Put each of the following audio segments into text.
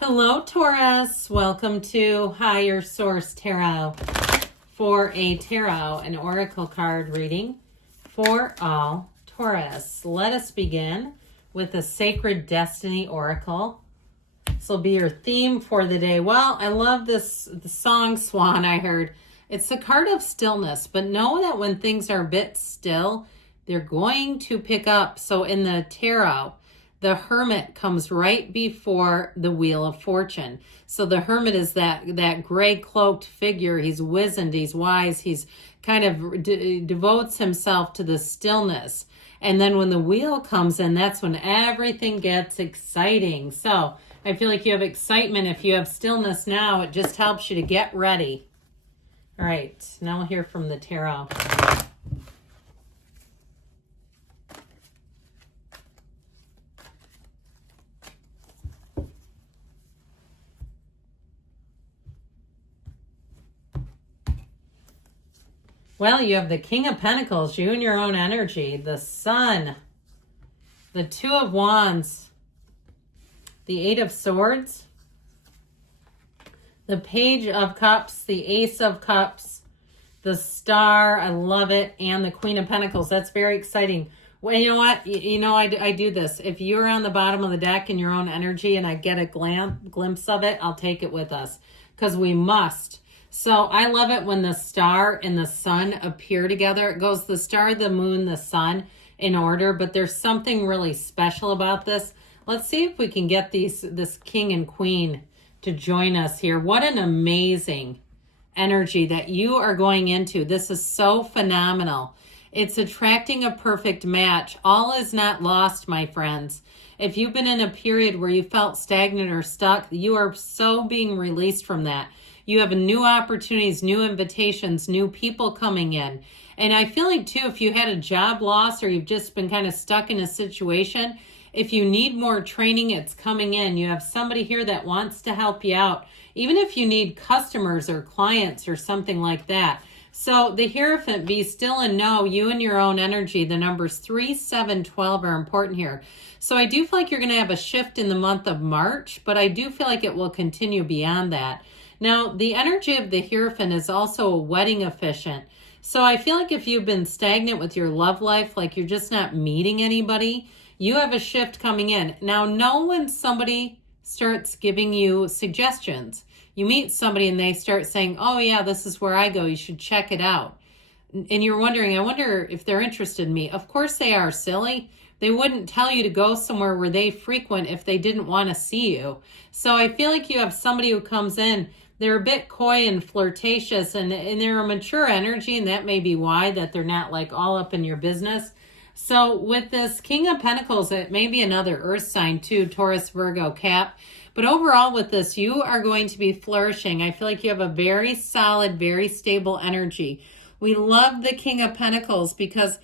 Hello, Taurus. Welcome to Higher Source Tarot for a tarot and oracle card reading for all Taurus. Let us begin with the Sacred Destiny Oracle. This will be your theme for the day. Well, I love the song Swan I heard. It's the card of stillness, but know that when things are a bit still, they're going to pick up. So in the tarot, the Hermit comes right before the Wheel of Fortune. So the Hermit is that gray cloaked figure. He's wizened, he's wise, he's kind of devotes himself to the stillness. And then when the Wheel comes in, that's when everything gets exciting. So I feel like you have excitement. If you have stillness now, it just helps you to get ready. All right, now we'll hear from the tarot. Well, you have the King of Pentacles, you and your own energy, the Sun, the Two of Wands, the Eight of Swords, the Page of Cups, the Ace of Cups, the Star, I love it, and the Queen of Pentacles. That's very exciting. Well, you know what? I do this. If you're on the bottom of the deck in your own energy and I get a glimpse of it, I'll take it with us because we must. So I love it when the star and the sun appear together. It goes the star, the moon, the sun in order, but there's something really special about this. Let's see if we can get this king and queen to join us here. What an amazing energy that you are going into. This is so phenomenal. It's attracting a perfect match. All is not lost, my friends. If you've been in a period where you felt stagnant or stuck, you are so being released from that. You have new opportunities, new invitations, new people coming in. And I feel like, too, if you had a job loss or you've just been kind of stuck in a situation, if you need more training, it's coming in. You have somebody here that wants to help you out, even if you need customers or clients or something like that. So the Hierophant, be still and know you and your own energy. The numbers 3, 7, 12 are important here. So I do feel like you're going to have a shift in the month of March, but I do feel like it will continue beyond that. Now, the energy of the Hierophant is also a wedding officiant. So I feel like if you've been stagnant with your love life, like you're just not meeting anybody, you have a shift coming in. Now, know when somebody starts giving you suggestions. You meet somebody and they start saying, oh yeah, this is where I go. You should check it out. And you're wondering, I wonder if they're interested in me. Of course they are, silly. They wouldn't tell you to go somewhere where they frequent if they didn't want to see you. So I feel like you have somebody who comes in. They're a bit coy and flirtatious, and they're a mature energy, and that may be why that they're not like all up in your business. So with this King of Pentacles, it may be another earth sign too, Taurus, Virgo, Cap. But overall with this, you are going to be flourishing. I feel like you have a very solid, very stable energy. We love the King of Pentacles because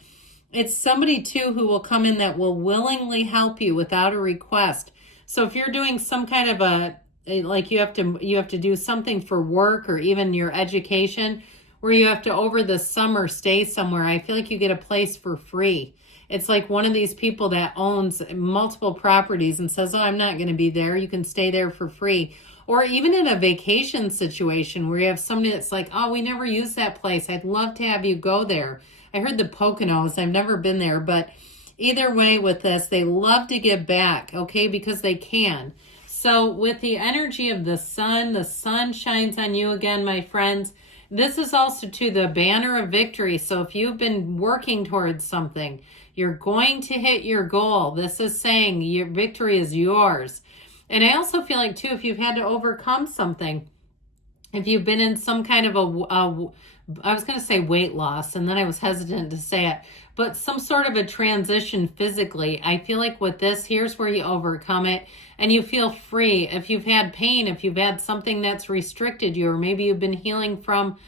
it's somebody too who will come in that will willingly help you without a request. So if you're doing some kind of like you have to do something for work or even your education where you have to over the summer stay somewhere, I feel like you get a place for free. It's like one of these people that owns multiple properties and says, oh, I'm not going to be there. You can stay there for free. Or even in a vacation situation where you have somebody that's like, oh, we never use that place. I'd love to have you go there. I heard the Poconos. I've never been there. But either way with this, they love to give back, okay, because they can. So with the energy of the sun shines on you again, my friends. This is also to the banner of victory. So if you've been working towards something, you're going to hit your goal. This is saying your victory is yours. And I also feel like, too, if you've had to overcome something, if you've been in some kind of I was going to say weight loss, and then I was hesitant to say it, but some sort of a transition physically, I feel like with this, here's where you overcome it and you feel free. If you've had pain, if you've had something that's restricted you, or maybe you've been healing from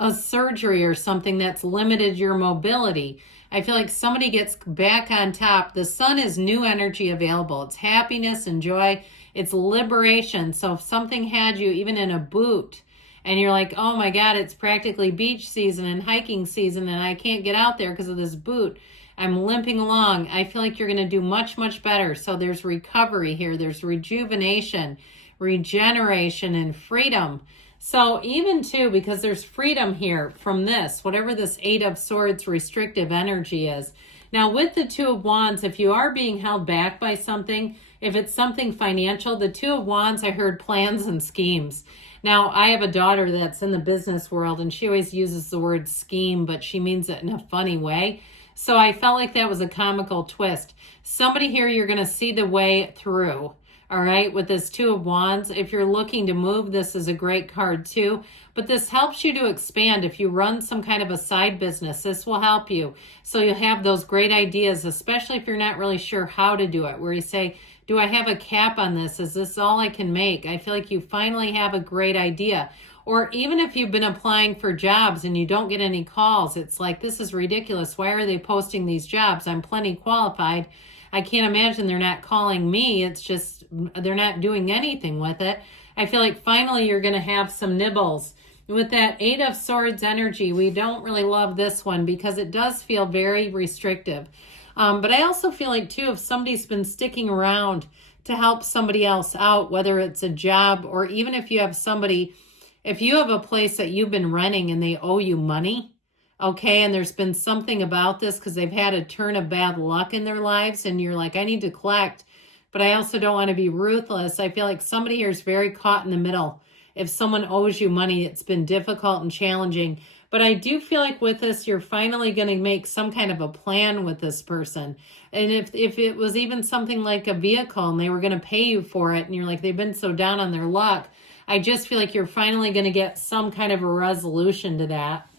a surgery or something that's limited your mobility, I feel like somebody gets back on top. The sun is new energy available. It's happiness and joy. It's liberation. So if something had you even in a boot, and you're like, oh my God, it's practically beach season and hiking season and I can't get out there because of this boot. I'm limping along. I feel like you're going to do much, much better. So there's recovery here. There's rejuvenation, regeneration, and freedom. So even too, because there's freedom here from this, whatever this Eight of Swords restrictive energy is. Now with the Two of Wands, if you are being held back by something, if it's something financial, the Two of Wands, I heard plans and schemes. Now, I have a daughter that's in the business world, and she always uses the word scheme, but she means it in a funny way. So I felt like that was a comical twist. Somebody here, you're going to see the way through, all right, with this Two of Wands. If you're looking to move, this is a great card too. But this helps you to expand. If you run some kind of a side business, this will help you. So you'll have those great ideas, especially if you're not really sure how to do it, where you say, do I have a cap on this? Is this all I can make? I feel like you finally have a great idea. Or even if you've been applying for jobs and you don't get any calls, it's like, this is ridiculous. Why are they posting these jobs? I'm plenty qualified. I can't imagine they're not calling me. It's just, they're not doing anything with it. I feel like finally you're going to have some nibbles. With that Eight of Swords energy, we don't really love this one because it does feel very restrictive. But I also feel like, too, if somebody's been sticking around to help somebody else out, whether it's a job or even if you have somebody, if you have a place that you've been renting and they owe you money, okay, and there's been something about this because they've had a turn of bad luck in their lives and you're like, I need to collect, but I also don't want to be ruthless. I feel like somebody here is very caught in the middle. If someone owes you money, it's been difficult and challenging. But I do feel like with this, you're finally going to make some kind of a plan with this person. And if it was even something like a vehicle and they were going to pay you for it and you're like, they've been so down on their luck, I just feel like you're finally going to get some kind of a resolution to that.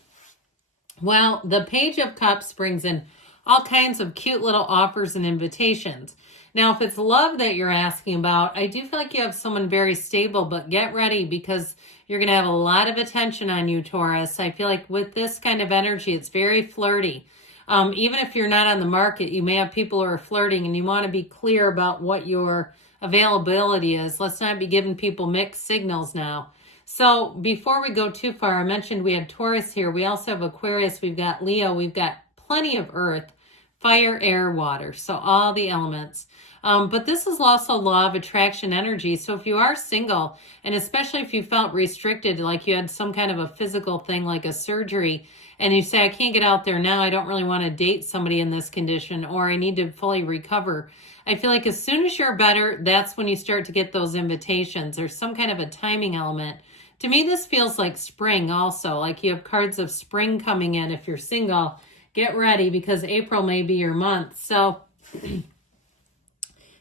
Well, the Page of Cups brings in all kinds of cute little offers and invitations. Now, if it's love that you're asking about, I do feel like you have someone very stable, but get ready because you're going to have a lot of attention on you, Taurus. I feel like with this kind of energy, it's very flirty. Even if you're not on the market, you may have people who are flirting and you want to be clear about what your availability is. Let's not be giving people mixed signals now. So before we go too far, I mentioned we had Taurus here. We also have Aquarius. We've got Leo. We've got plenty of earth, fire, air, water. So all the elements. But this is also law of attraction energy. So if you are single, and especially if you felt restricted, like you had some kind of a physical thing like a surgery, and you say, I can't get out there now, I don't really want to date somebody in this condition, or I need to fully recover. I feel like as soon as you're better, that's when you start to get those invitations. There's some kind of a timing element. To me, this feels like spring also, like you have cards of spring coming in. If you're single, get ready because April may be your month. So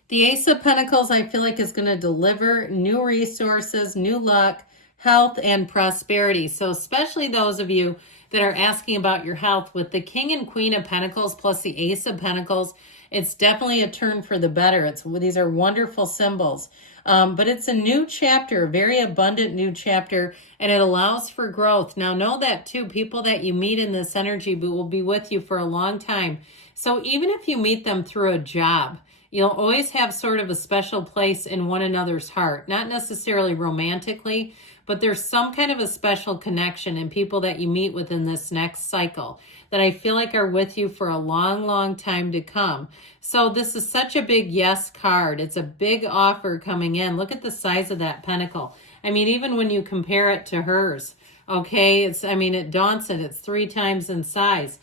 the Ace of Pentacles, I feel like, is going to deliver new resources, new luck, health, and prosperity. So especially those of you that are asking about your health, with the King and Queen of Pentacles plus the Ace of Pentacles, it's definitely a turn for the better. These are wonderful symbols. But it's a new chapter, a very abundant new chapter, and it allows for growth. Now, know that, too, people that you meet in this energy will be with you for a long time. So even if you meet them through a job, you'll always have sort of a special place in one another's heart. Not necessarily romantically, but there's some kind of a special connection in people that you meet within this next cycle that I feel like are with you for a long, long time to come. So this is such a big yes card. It's a big offer coming in. Look at the size of that pentacle. I mean, even when you compare it to hers, okay, it daunts it. It's 3 times in size.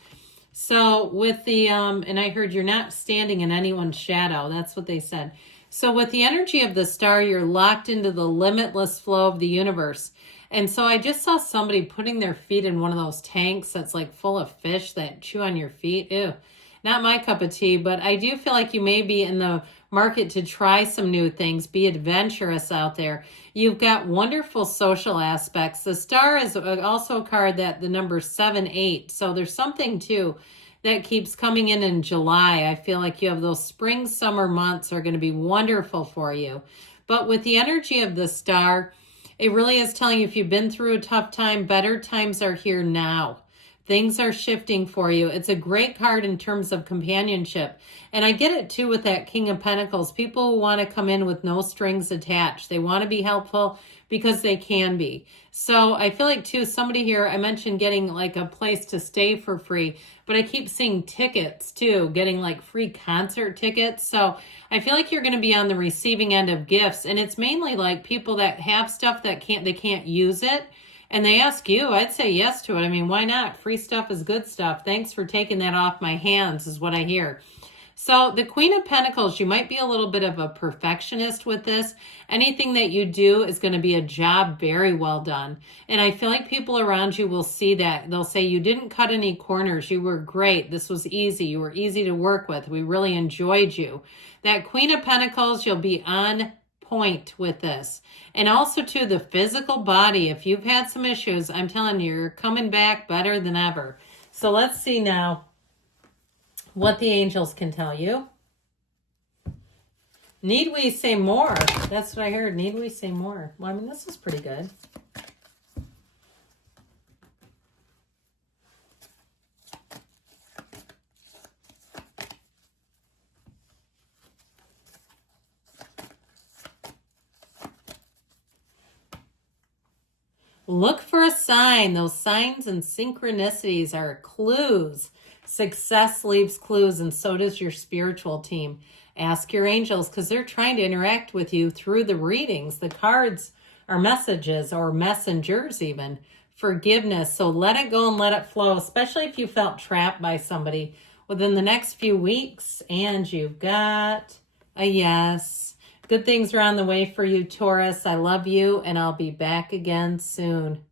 So with the, and I heard you're not standing in anyone's shadow. That's what they said. So with the energy of the star, you're locked into the limitless flow of the universe. And so I just saw somebody putting their feet in one of those tanks that's like full of fish that chew on your feet. Ew, not my cup of tea, but I do feel like you may be in the market to try some new things, be adventurous out there. You've got wonderful social aspects. The star is also a card that the number 7, 8. So there's something too that keeps coming in July. I feel like you have those spring, summer months are going to be wonderful for you. But with the energy of the star, it really is telling you if you've been through a tough time, better times are here now. Things are shifting for you. It's a great card in terms of companionship. And I get it too with that King of Pentacles. People who want to come in with no strings attached. They want to be helpful because they can be. So I feel like too, somebody here, I mentioned getting like a place to stay for free, but I keep seeing tickets too, getting like free concert tickets. So I feel like you're going to be on the receiving end of gifts. And it's mainly like people that have stuff that they can't use it. And they ask you, I'd say yes to it. I mean, why not? Free stuff is good stuff. Thanks for taking that off my hands is what I hear. So the Queen of Pentacles, you might be a little bit of a perfectionist with this. Anything that you do is going to be a job very well done. And I feel like people around you will see that. They'll say, you didn't cut any corners. You were great. This was easy. You were easy to work with. We really enjoyed you. That Queen of Pentacles, you'll be on point with this. And also to the physical body, if you've had some issues, I'm telling you, you're coming back better than ever. So let's see now what the angels can tell you. Need we say more? That's what I heard. Need we say more? Well, I mean, this is pretty good. Look for a sign. Those signs and synchronicities are clues. Success leaves clues, and so does your spiritual team. Ask your angels because they're trying to interact with you through the readings. The cards are messages or messengers even. Forgiveness. So let it go and let it flow, especially if you felt trapped by somebody within the next few weeks. And you've got a yes. Good things are on the way for you, Taurus. I love you, and I'll be back again soon.